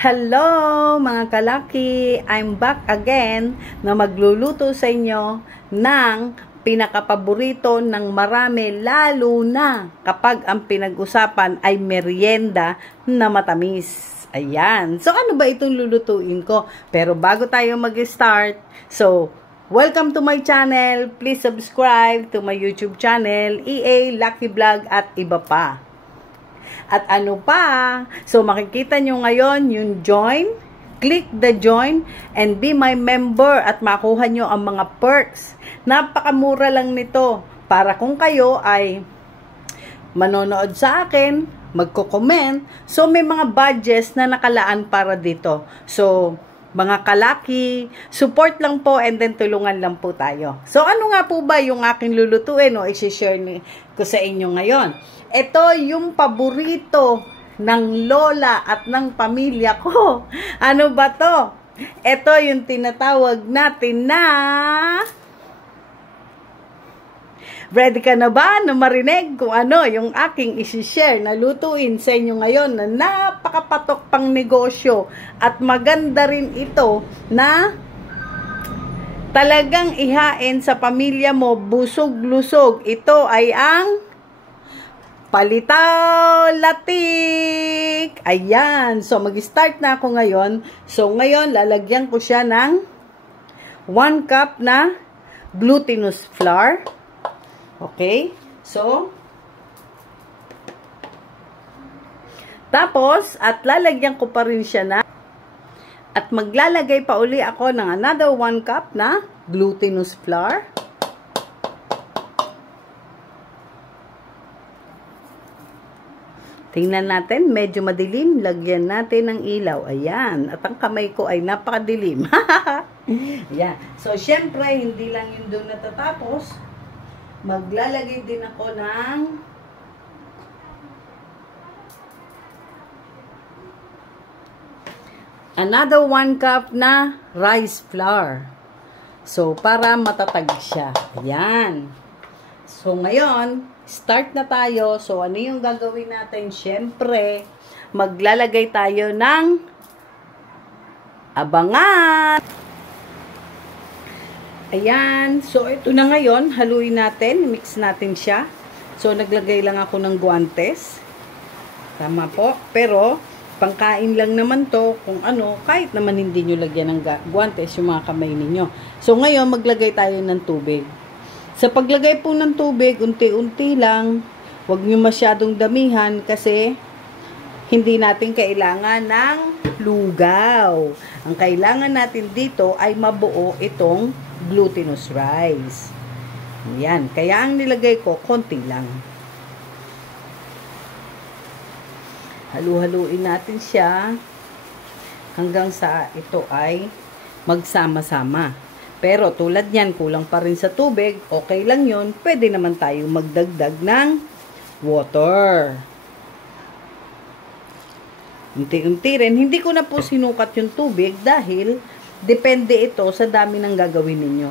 Hello mga kalaki! I'm back again na magluluto sa inyo ng pinakapaborito ng marami, lalo na kapag ang pinag-usapan ay merienda na matamis. Ayan. So ano ba itong lulutuin ko? Pero bago tayo mag-start, welcome to my channel. Please subscribe to my YouTube channel, EA Lucky Vlog at iba pa. At ano pa? So, makikita nyo ngayon yung join. Click the join and be my member at makuha nyo ang mga perks. Napakamura lang nito. Para kung kayo ay manonood sa akin, magko-comment. So, may mga badges na nakalaan para dito. So, mga kalaki, support lang po and then tulungan lang po tayo. So, ano nga po ba yung aking lulutuin o i-share ko sa inyo ngayon? Ito yung paborito ng lola at ng pamilya ko. Ano ba to? Ito yung tinatawag natin na... Ready ka na ba na marinig kung ano yung aking isi-share na lutuin sa inyo ngayon na napakapatok pang negosyo at maganda rin ito na talagang ihain sa pamilya mo busog-lusog. Ito ay ang palitaw latik. Ayan. So, mag-start na ako ngayon. So, ngayon, lalagyan ko siya ng 1 cup na glutinous flour. Okay? So, tapos, at lalagyan ko pa rin siya na, at maglalagay pa uli ako ng another 1 cup na glutinous flour. Tingnan natin, medyo madilim. Lagyan natin ng ilaw. Ayan. At ang kamay ko ay napakadilim. Ayan. So, syempre, hindi lang yun doon natatapos. Maglalagay din ako ng another 1 cup na rice flour. So, para matatag siya. Ayan. So, ngayon, start na tayo. So, ano yung gagawin natin? Siyempre, maglalagay tayo ng abangan. Ayan. So, ito na ngayon. Haluin natin. Mix natin siya. So, naglagay lang ako ng guantes. Tama po. Pero, pangkain lang naman to. Kung ano, kahit naman hindi nyo lagyan ng guantes yung mga kamay ninyo. So, ngayon, maglagay tayo ng tubig. Sa paglagay po ng tubig, unti-unti lang. Huwag nyo masyadong damihan kasi hindi natin kailangan ng lugaw. Ang kailangan natin dito ay mabuo itong glutinous rice. Yan. Kaya ang nilagay ko, konti lang. Halu-haluin natin siya hanggang sa ito ay magsama-sama. Pero tulad yan, kulang pa rin sa tubig, okay lang yun. Pwede naman tayo magdagdag ng water. Unti-unti rin. Hindi ko na po sinukat yung tubig dahil depende ito sa dami ng gagawin ninyo.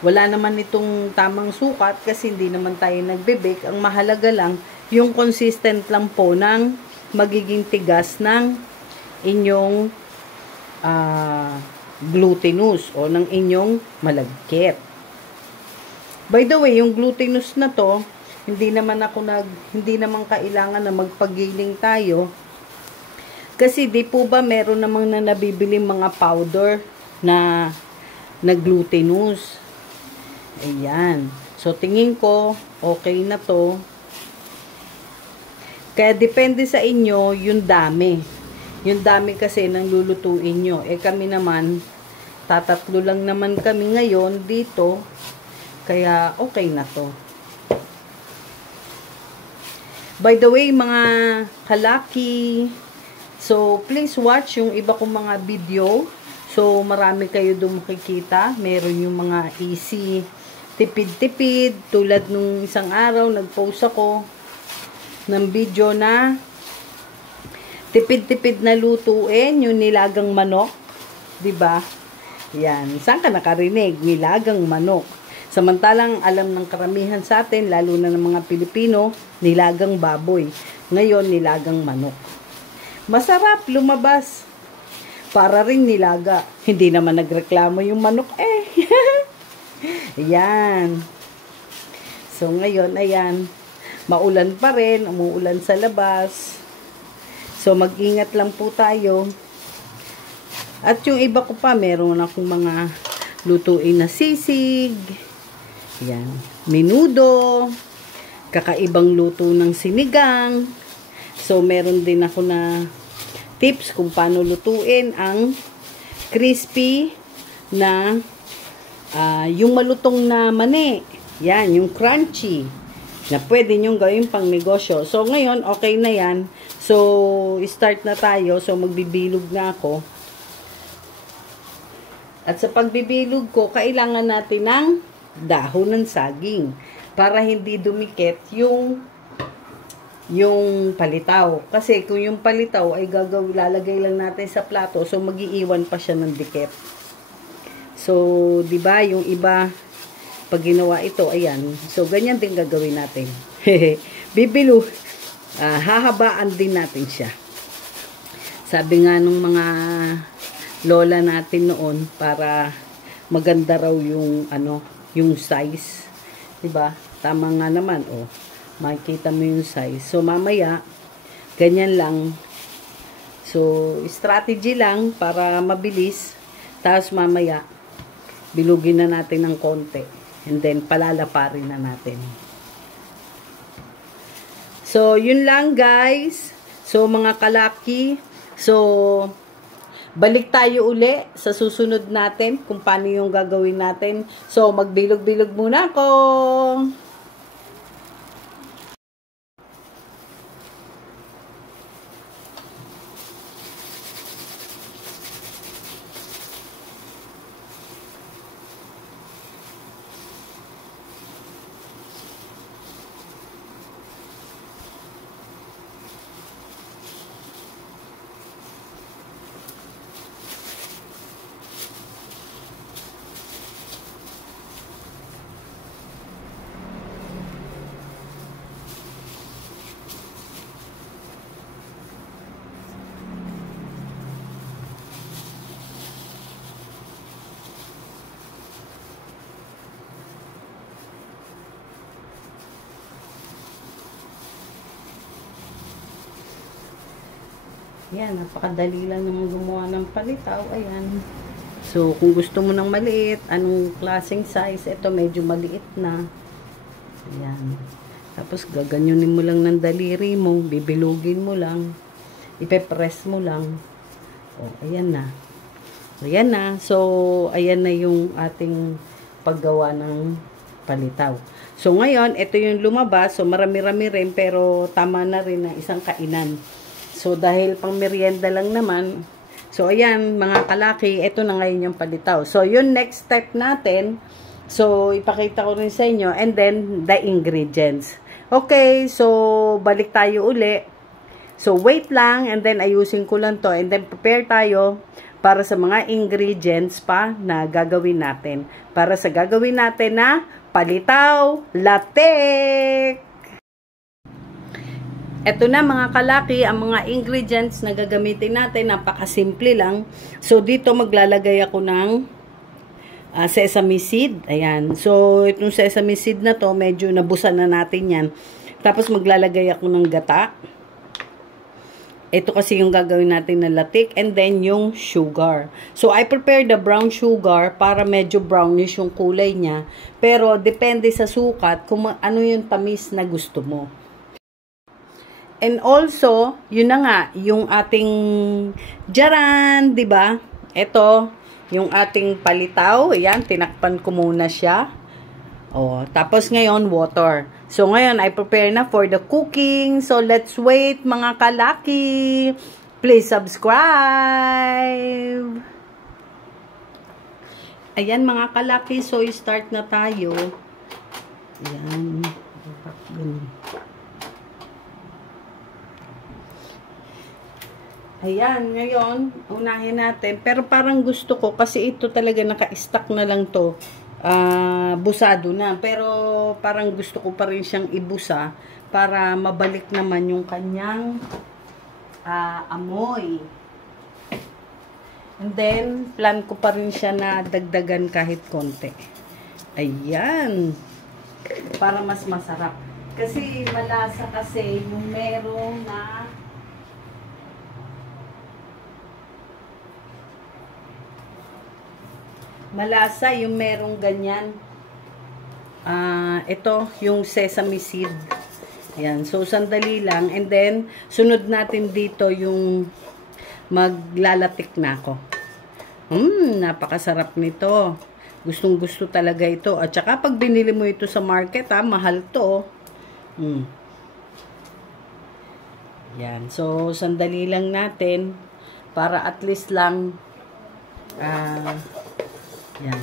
Wala naman itong tamang sukat kasi hindi naman tayo nagbe-bake. Ang mahalaga lang, yung consistent lang po ng magiging tigas ng inyong glutinous o ng inyong malagkit. By the way, yung glutinous na to, hindi naman kailangan na magpagiling tayo. Kasi di po ba meron namang na nabibili mga powder na glutinous. Ayan. So, tingin ko, okay na to. Kaya depende sa inyo yung dami. Yung dami kasi ng lulutuin nyo. Kami naman, tatatlo lang naman kami ngayon dito. Kaya, okay na to. By the way, mga kalaki, so, please watch yung iba kong mga video. So, marami kayo doon makikita. Meron yung mga easy tipid-tipid. Tulad nung isang araw, nag-post ako ng video na tipid-tipid na lutuin, yung nilagang manok. 'Di ba? Yan. Saan ka nakarinig? Nilagang manok. Samantalang alam ng karamihan sa atin, lalo na ng mga Pilipino, nilagang baboy. Ngayon, nilagang manok. Masarap lumabas. Para rin nilaga. Hindi naman nagreklamo yung manok eh. Ayan. So ngayon, ayan. Maulan pa rin. Umuulan sa labas. So mag-ingat lang po tayo. At yung iba ko pa, meron akong mga lutuin na sisig. Ayan. Menudo. Kakaibang luto ng sinigang. So meron din ako na tips kung paano lutuin ang crispy na yung malutong na mani. Yan, yung crunchy na pwede nyong gawin pang negosyo. So, ngayon, okay na yan. So, start na tayo. So, magbibilog na ako. At sa pagbibilog ko, kailangan natin ng dahon ng saging para hindi dumikit yung palitaw. Kasi kung yung palitaw ay lalagay lang natin sa plato, so magiiwan pa siya ng dikit. So, 'di ba, yung iba pag ginawa ito, ayan. So, ganyan din gagawin natin. Bibilo. Hahabaan din natin siya. Sabi nga nung mga lola natin noon, para maganda raw yung yung size. 'Di ba? Tama nga naman, oh. Makikita mo yung size. So, mamaya, ganyan lang. So, strategy lang para mabilis. Tapos, mamaya, bilugin na natin ng konti. And then, palalaparin na natin. So, yun lang, guys. So, mga kalaki. So, balik tayo uli sa susunod natin kung paano yung gagawin natin. So, magbilog-bilog muna ako. Yan, napakadali lang naman gumawa ng palitaw. Ayan. So, kung gusto mo ng maliit, anong klaseng size, ito medyo maliit na. Ayan. Tapos, gaganyunin mo lang ng daliri mo, bibilugin mo lang, ipepress mo lang. O, ayan na. Ayan na. So, ayan na yung ating paggawa ng palitaw. So, ngayon, ito yung lumabas. So, marami-rami rin, pero tama na rin na isang kainan. So, dahil pang merienda lang naman, so, ayan, mga kalaki, ito na ngayon yung palitaw. So, yun next step natin. So, ipakita ko rin sa inyo. And then, the ingredients. Okay, so, balik tayo uli. So, wait lang, and then, ayusin ko lang to. And then, prepare tayo para sa mga ingredients pa na gagawin natin. Para sa gagawin natin na palitaw latek. Ito na mga kalaki, ang mga ingredients na gagamitin natin, napakasimple lang. So, dito maglalagay ako ng sesame seed. Ayan. So, itong sesame seed na to, medyo nabusan na natin yan. Tapos, maglalagay ako ng gata. Ito kasi yung gagawin natin na latik. And then, yung sugar. So, I prepared the brown sugar para medyo brownish yung kulay niya. Pero, depende sa sukat kung ano yung tamis na gusto mo. And also, yun na nga, yung ating jaran, 'di ba? Ito, yung ating palitaw, ayan, tinakpan ko muna siya. Oh, tapos ngayon water. So ngayon I prepare na for the cooking. So let's wait mga kalaki. Please subscribe. Ayan mga kalaki, so start na tayo. Ayan. Ayan, ngayon, unahin natin. Pero parang gusto ko, kasi ito talaga naka-stack na lang to. Busado na. Pero parang gusto ko pa rin siyang ibusa para mabalik naman yung kanyang amoy. And then, plan ko pa rin siya na dagdagan kahit konti. Ayan. Para mas masarap. Kasi malasa kasi yung merong na malasa yung merong ganyan. Ito, yung sesame seed. Ayan. So, sandali lang. And then, sunod natin dito yung maglalatik na ako. Napakasarap nito. Gustong gusto talaga ito. At saka, pag binili mo ito sa market, mahal to. Yan. So, sandali lang natin para at least lang yan.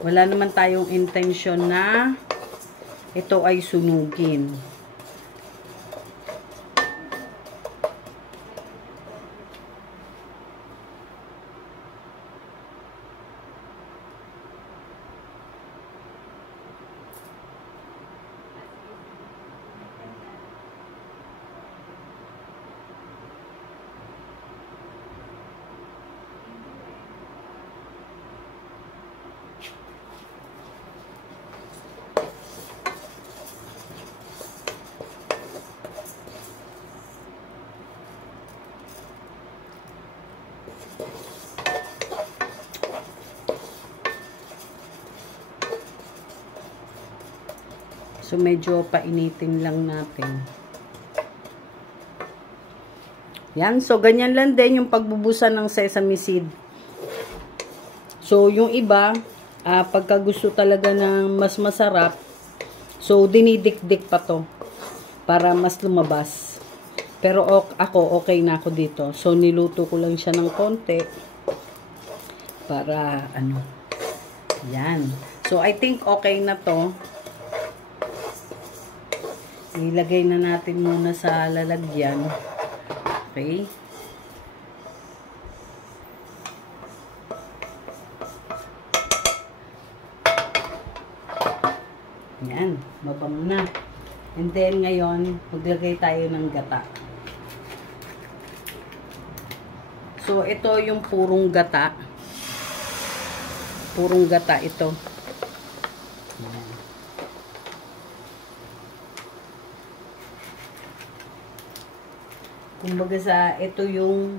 Wala naman tayong intention na ito ay sunugin. So, medyo painitin lang natin. Yan. So, ganyan lang din yung pagbubusan ng sesame seed. So, yung iba, pagka gusto talaga ng mas masarap, so, dinidikdik pa to para mas lumabas. Pero ako, okay na ako dito. So, niluto ko lang siya ng konti para, yan. So, I think okay na to. Ilagay na natin muna sa lalagyan. Okay. Yan. Mabango na. And then, ngayon, maglagay tayo ng gata. So, ito yung purong gata. Purong gata ito. Kumbaga ito yung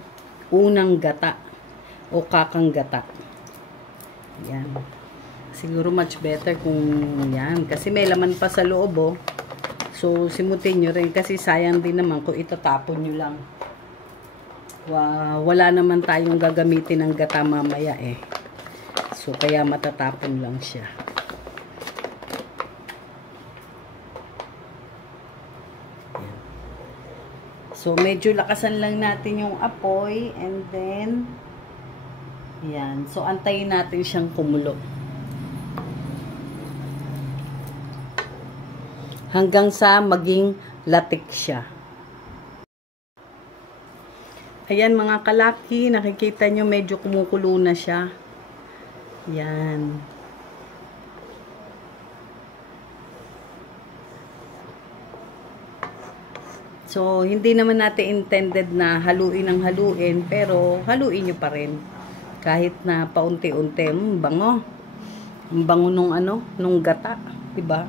unang gata o kakang gata. Yan. Siguro much better kung yan. Kasi may laman pa sa loob, oh. So, simutin nyo rin. Kasi sayang din naman kung itatapon nyo lang. Wala naman tayong gagamitin ng gata mamaya, eh. So, kaya matatapon lang siya. So, medyo lakasan lang natin yung apoy. And then, yan. So, antayin natin siyang kumulo. Hanggang sa maging latik siya. Ayan mga kalaki. Nakikita nyo medyo kumukulo na siya. Yan. So, hindi naman natin intended na haluin ang haluin, pero haluin nyo pa rin. Kahit na paunti-unti, bango. Ang bango nung gata, diba?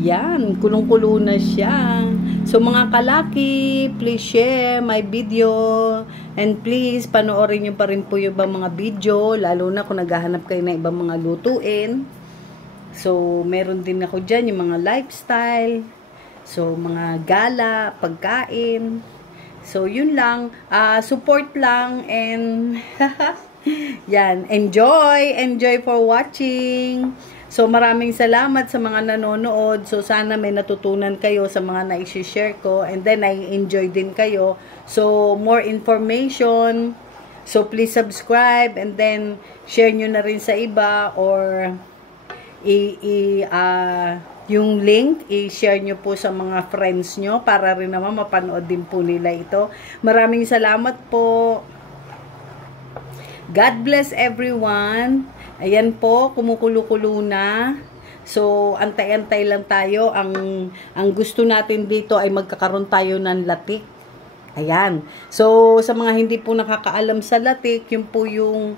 Yan, kulong-kulo na siya. So, mga kalaki, please share my video. And please, panoorin nyo pa rin po yung ibang mga video, lalo na kung naghahanap kayo ng ibang mga lutuin. So, meron din ako dyan, yung mga lifestyle. So, mga gala, pagkain. So, yun lang. Support lang and yan. Enjoy for watching. So, maraming salamat sa mga nanonood. So, sana may natutunan kayo sa mga na-share ko. And then, I-enjoy din kayo. So, more information. So, please subscribe. And then, share nyo na rin sa iba. Or, yung link, i-share nyo po sa mga friends nyo para rin naman mapanood din po nila ito. Maraming salamat po. God bless everyone. Ayan po, kumukulo-kulo na. So, antay-antay lang tayo. Ang gusto natin dito ay magkakaroon tayo ng latik. Ayan. So, sa mga hindi po nakakaalam sa latik, yun po yung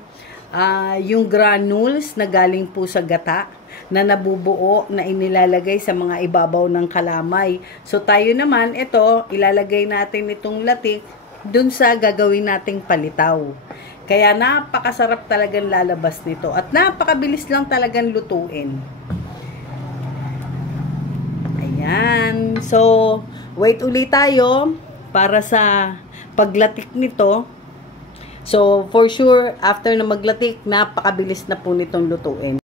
granules na galing po sa gata na nabubuo na inilalagay sa mga ibabaw ng kalamay. So, tayo naman, ito, ilalagay natin itong latik dun sa gagawin nating palitaw. Kaya napakasarap talagang lalabas nito at napakabilis lang talagang lutuin. Ayan. So, wait ulit tayo para sa paglatik nito. So, for sure, after na maglatik, napakabilis na po nitong lutuin.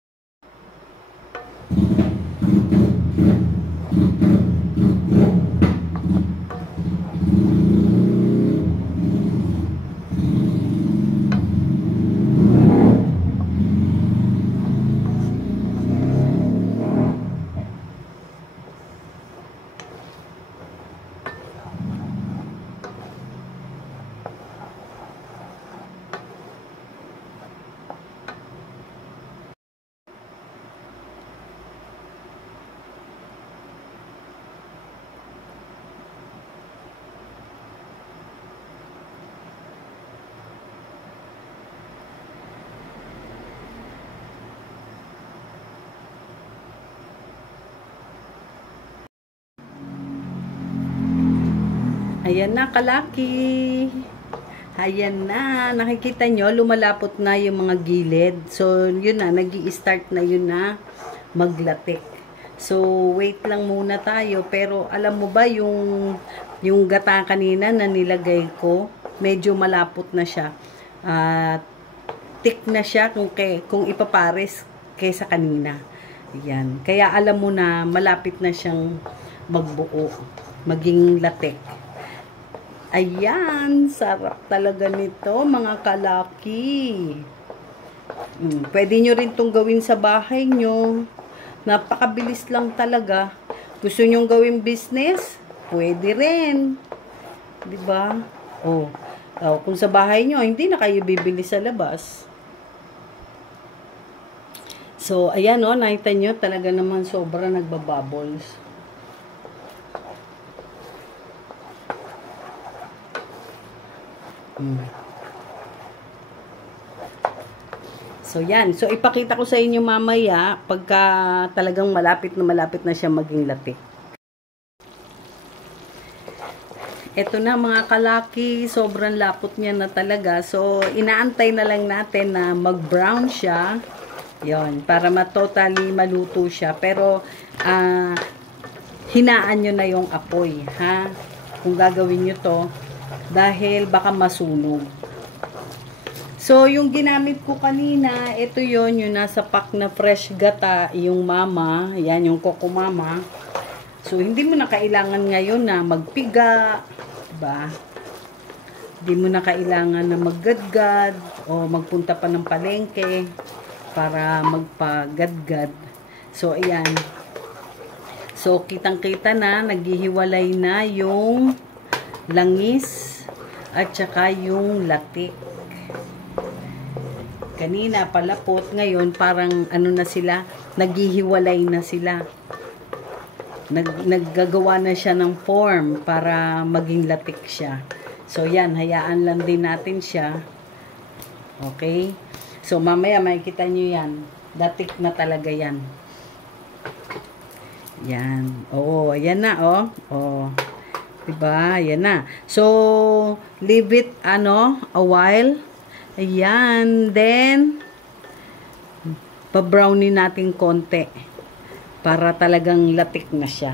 Ayan na, kalaki. Ayan na. Nakikita nyo, lumalapot na yung mga gilid. So, yun na. Nag-i-start na yun na maglatik. So, wait lang muna tayo. Pero, alam mo ba, yung gata kanina na nilagay ko, medyo malapot na siya. Thick na siya kung ipapares kaysa kanina. Ayan. Kaya, alam mo na, malapit na siyang magbuo. Maging latik. Ayan, sarap talaga nito, mga kalaki. Pwede nyo rin itong gawin sa bahay nyo. Napakabilis lang talaga. Gusto nyong gawin business? Pwede rin. Diba? Kung sa bahay nyo, hindi na kayo bibili sa labas. So, ayan o, nakita nyo, talaga naman sobra nagbabubbles. So, yan. So, ipakita ko sa inyo mamaya pagka talagang malapit na siya maging latik. Ito na mga kalaki, sobrang lapot niya na talaga. So, inaantay na lang natin na mag-brown siya. Yon, para totally maluto siya. Pero, hinaan nyo na yung apoy, ha? Kung gagawin nyo to. Dahil baka masunog. So, yung ginamit ko kanina, ito yon yung nasa pack na fresh gata, yung mama, yan yung Coco Mama. So, hindi mo na kailangan ngayon na magpiga, diba? Hindi mo na kailangan na maggadgad o magpunta pa ng palengke para magpagadgad. So, ayan. So, kitang-kita na, naghihiwalay na yung langis at saka yung latik. Kanina palapot, ngayon parang ano na sila, naghihiwalay na sila. Naggagawa na siya ng form para maging latik siya. So yan, hayaan lang din natin siya. Okay? So mamaya makikita nyo yan. Latik na talaga yan. Yan. Oo, yan na oh. Diba? Yan na. So, leave it, a while. Ayan. Then, pa-brownin natin konti. Para talagang latik na siya.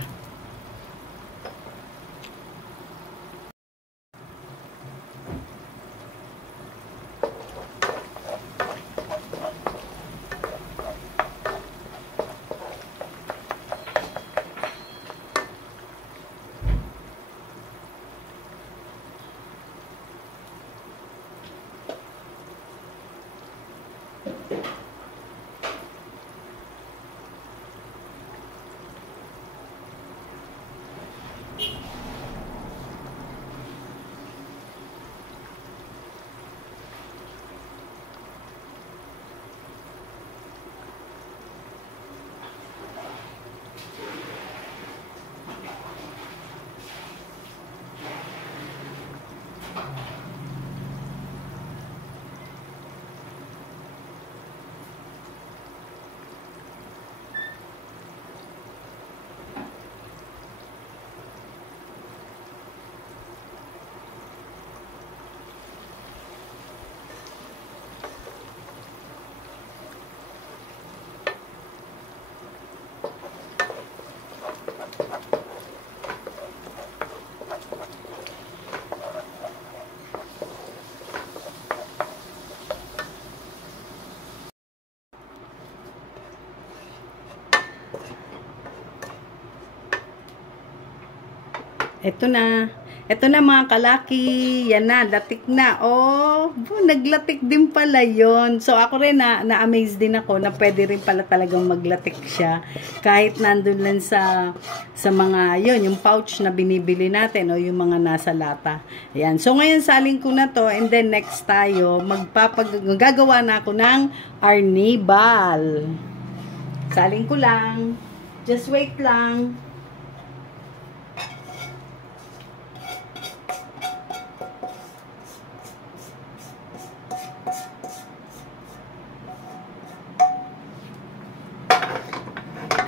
Ito na. Ito na mga kalaki. Yan na. Latik na. Oh, naglatik din pala yon. So, ako rin na-amaze din ako na pwede rin pala talagang maglatik siya. Kahit nandun lang sa mga, yon yung pouch na binibili natin o yung mga nasa lata. Ayan. So, ngayon saling ko na to. And then, next tayo, gagawa na ako ng arnibal. Saling ko lang. Just wait lang.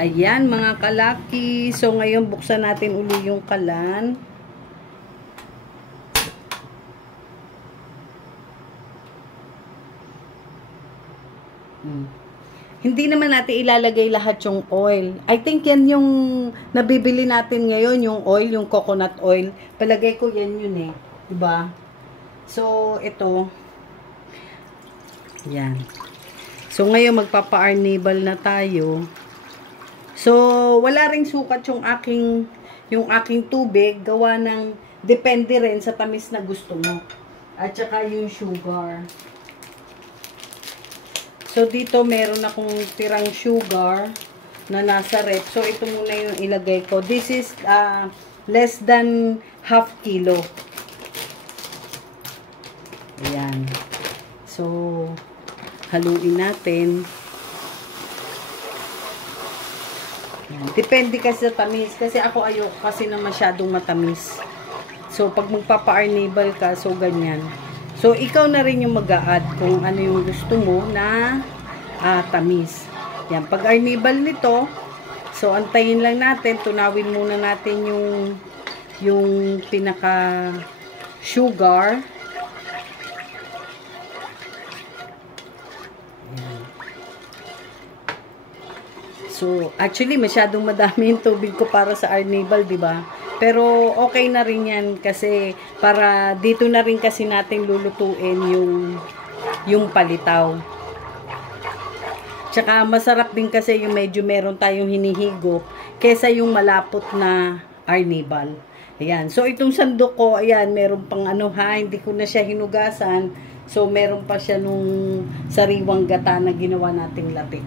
Ayan mga kalaki. So ngayon buksan natin uli yung kalan. Hindi naman natin ilalagay lahat yung oil. I think yan yung nabibili natin ngayon, yung oil, yung coconut oil. Palagay ko yan yun eh. Diba? So ito. Yan. So ngayon magpapa-arnibal na tayo. So, wala ring sukat yung aking tubig, gawa ng depende rin sa tamis na gusto mo. At saka yung sugar. So, dito meron akong tirang sugar na nasa rep. So, ito muna yung ilagay ko. This is less than half kilo. Ayan. So, haluin natin. Depende kasi sa tamis. Kasi ako ayoko kasi na masyadong matamis. So, pag magpapa-arnibal ka, so ganyan. So, ikaw na rin yung mag-a-add kung ano yung gusto mo na tamis. Yan. Pag arnibal nito, so, antayin lang natin. Tunawin muna natin yung pinaka-sugar. So, actually, masyadong madami yung tubig ko para sa arnibal, di ba? Pero, okay na rin yan kasi para dito na rin kasi natin lulutuin yung palitaw. Tsaka, masarap din kasi yung medyo meron tayong hinihigop kesa yung malapot na arnibal. Ayan. So, itong sandok ko, ayan, meron pang hindi ko na siya hinugasan. So, meron pa siya nung sariwang gata na ginawa nating latik.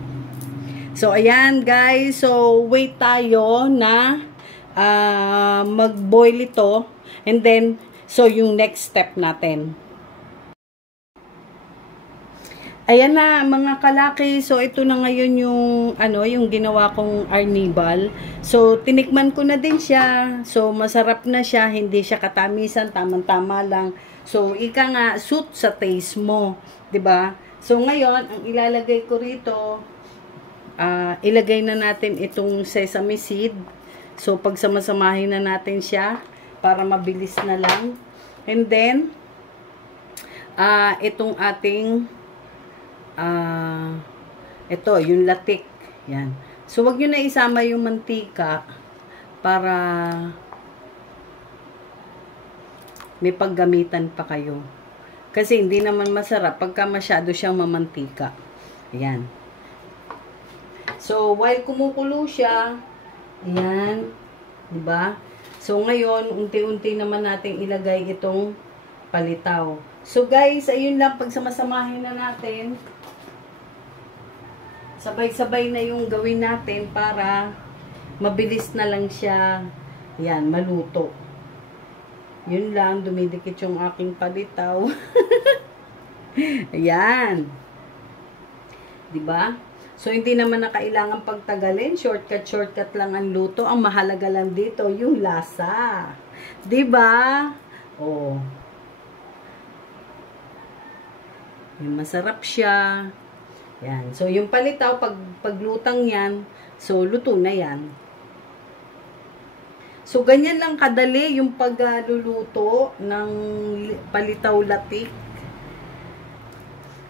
So, ayan guys. So, wait tayo na mag-boil ito. And then, so yung next step natin. Ayan na mga kalaki. So, ito na ngayon yung ginawa kong arnibal. So, tinikman ko na din siya. So, masarap na siya. Hindi siya katamisan. Tamang-tama lang. So, ika nga, suit sa taste mo. 'Di ba? So, ngayon, ang ilalagay ko rito, ilagay na natin itong sesame seed. So, pagsamasamahin na natin siya para mabilis na lang. And then, itong ating ito, yung latik. Yan. So, wag nyo na isama yung mantika para may paggamitan pa kayo. Kasi hindi naman masarap pagka masyado siyang mamantika. Ayan. So, while kumukulo siya, ayan, diba? So, ngayon, unti-unti naman natin ilagay itong palitaw. So, guys, ayun lang, pagsamasamahin na natin, sabay-sabay na yung gawin natin para mabilis na lang siya, ayan, maluto. Yun lang, dumidikit yung aking palitaw. Ayan. Diba? So, hindi naman na kailangan pagtagalin. Shortcut lang ang luto. Ang mahalaga lang dito, yung lasa. Diba? Oh. Yung masarap siya. Yan. So, yung palitaw, paglutang yan, so, luto na yan. So, ganyan lang kadali yung pagluluto ng palitaw latik.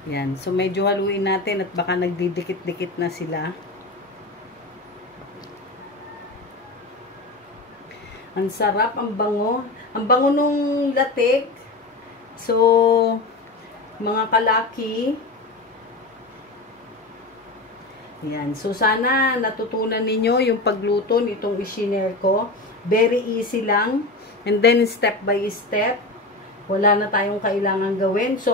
Yan. So, medyo haluin natin at baka nagdidikit-dikit na sila. Ang sarap, ang bango. Ang bango nung latik. So, mga kalaki. Yan. So, sana natutunan ninyo yung pagluto nitong isinare ko. Very easy lang. And then, step by step. Wala na tayong kailangan gawin. So,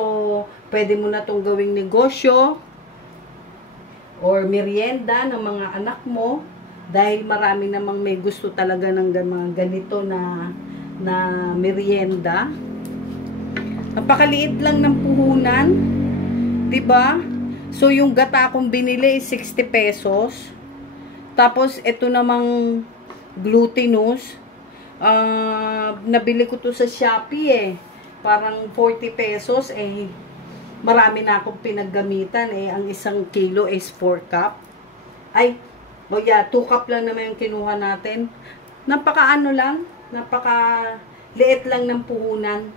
pwede mo na itong gawing negosyo or merienda ng mga anak mo. Dahil marami namang may gusto talaga ng mga ganito na merienda. Napakaliit lang ng puhunan. Diba? So, yung gata kong binili is 60 pesos. Tapos, ito namang glutinous. Nabili ko to sa Shopee eh. Parang 40 pesos eh. Marami na akong pinaggamitan eh. Ang isang kilo is 4 cup. Ay, oh yeah, 2 cup lang naman yung kinuha natin. Napaka ano lang. Napaka liit lang ng puhunan.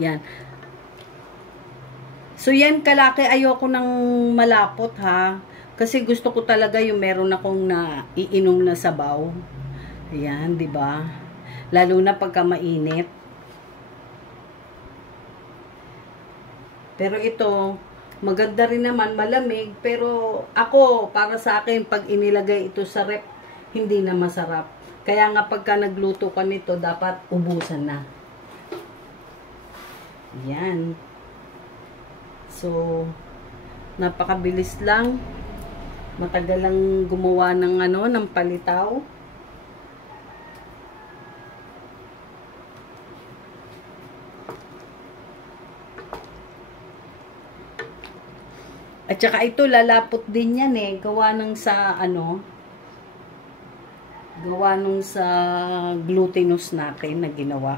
Yan. So, yan kalaki. Ayoko ng malapot ha. Kasi gusto ko talaga yung meron akong iinom na sabaw. Ayan, di ba? Lalo na pagka mainit. Pero ito, maganda rin naman, malamig. Pero ako, para sa akin, pag inilagay ito sa rep, hindi na masarap. Kaya nga pagka nagluto ka nito, dapat ubusan na. Ayan. So, napakabilis lang. Matagal lang gumawa ng ng palitaw. At saka ito, lalapot din yan eh. Gawa nung sa gawa nung sa glutinous natin na ginawa.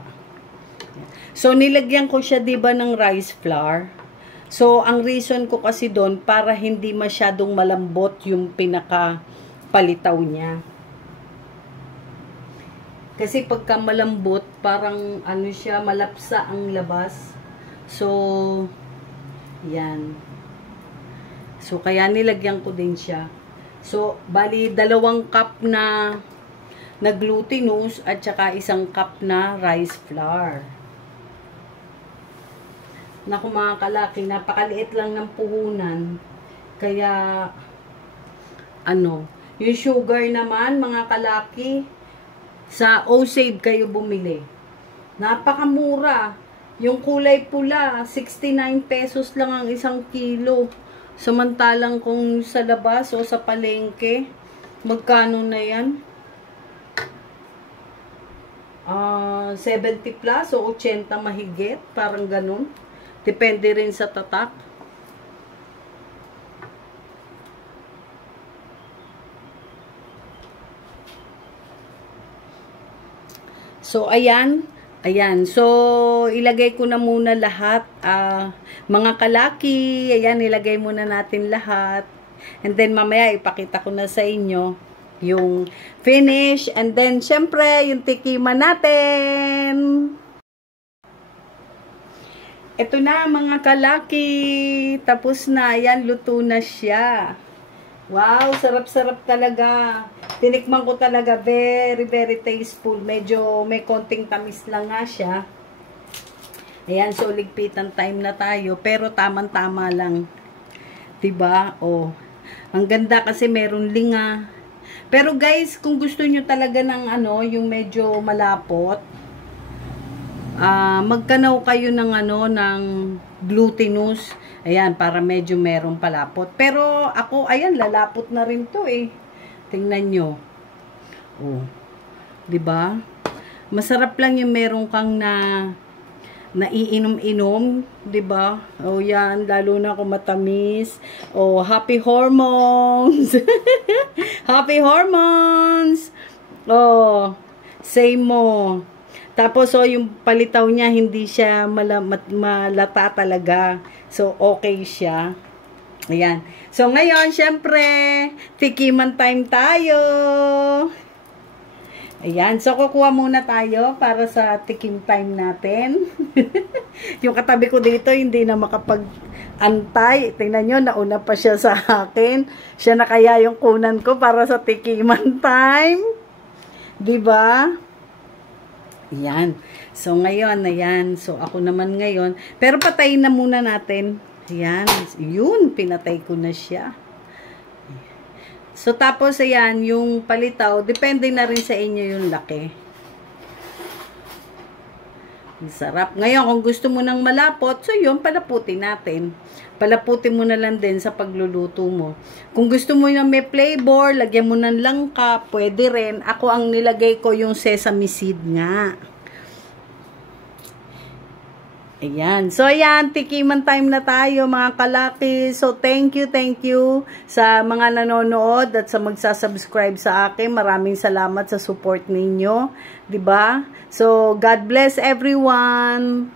So, nilagyan ko siya, diba, ng rice flour. So, ang reason ko kasi doon, para hindi masyadong malambot yung pinaka-palitaw niya. Kasi pagka malambot, parang siya, malapsa ang labas. So, yan. So, kaya nilagyan ko din siya. So, bali, 2 cup na glutinous at saka 1 cup na rice flour. Naku mga kalaki, napakaliit lang ng puhunan. Kaya, yung sugar naman, mga kalaki, sa O-Save kayo bumili. Napakamura. Yung kulay pula, 69 pesos lang ang 1 kilo. Samantalang kung sa labas o sa palengke, magkano na yan? 70 plus o 80 mahigit, parang ganun. Depende rin sa tatak. So, ayan. Ayan. So, ilagay ko na muna lahat. Mga kalaki, ayan, ilagay muna natin lahat. And then, mamaya, ipakita ko na sa inyo yung finish. And then, syempre, yung tikiman natin. Ito na, mga kalaki. Tapos na. Ayan, luto na siya. Wow, sarap-sarap talaga. Tinikman ko talaga. Very, very tasteful. Medyo may konting tamis lang nga siya. Ayan, so ligpitan time na tayo. Pero tamang-tama lang. Diba? Oh. Ang ganda kasi meron linga. Pero guys, kung gusto nyo talaga ng yung medyo malapot, magkanaw kayo ng ng glutinous. Ayan, para medyo merong palapot. Pero ako, ayan, lalapot na rin to eh. Tingnan nyo. Oh. 'Di ba? Masarap lang yung meron kang naiinom-inom, 'di ba? Oh, yan, lalo na kung matamis. Oh, happy hormones. Happy hormones. Oh, same mo. Tapos, yung palitaw niya, hindi siya malata talaga. So, okay siya. Ayan. So, ngayon, syempre, tikiman time tayo. Ayan. So, kukuha muna tayo para sa tikim time natin. Yung katabi ko dito, hindi na makapag-antay. Tingnan nyo, nauna pa siya sa akin. Siya na kaya yung kunan ko para sa tikiman time. Diba? Ayan. So, ngayon, ayan. So, ako naman ngayon. Pero patayin na muna natin. Ayan. Yun, pinatay ko na siya. So, tapos, ayan, yung palitaw, depende na rin sa inyo yung laki. Ang sarap. Ngayon, kung gusto mo ng malapot, so yun, palaputin natin. Palaputin mo na lang din sa pagluluto mo. Kung gusto mo yung may flavor, lagyan mo ng langka, pwede rin. Ako, ang nilagay ko yung sesame seed nga. Ayan. So, ayan, tikiman time na tayo, mga kalaki. So, thank you sa mga nanonood at sa magsasubscribe sa akin. Maraming salamat sa support ninyo. 'Di ba? So, God bless everyone.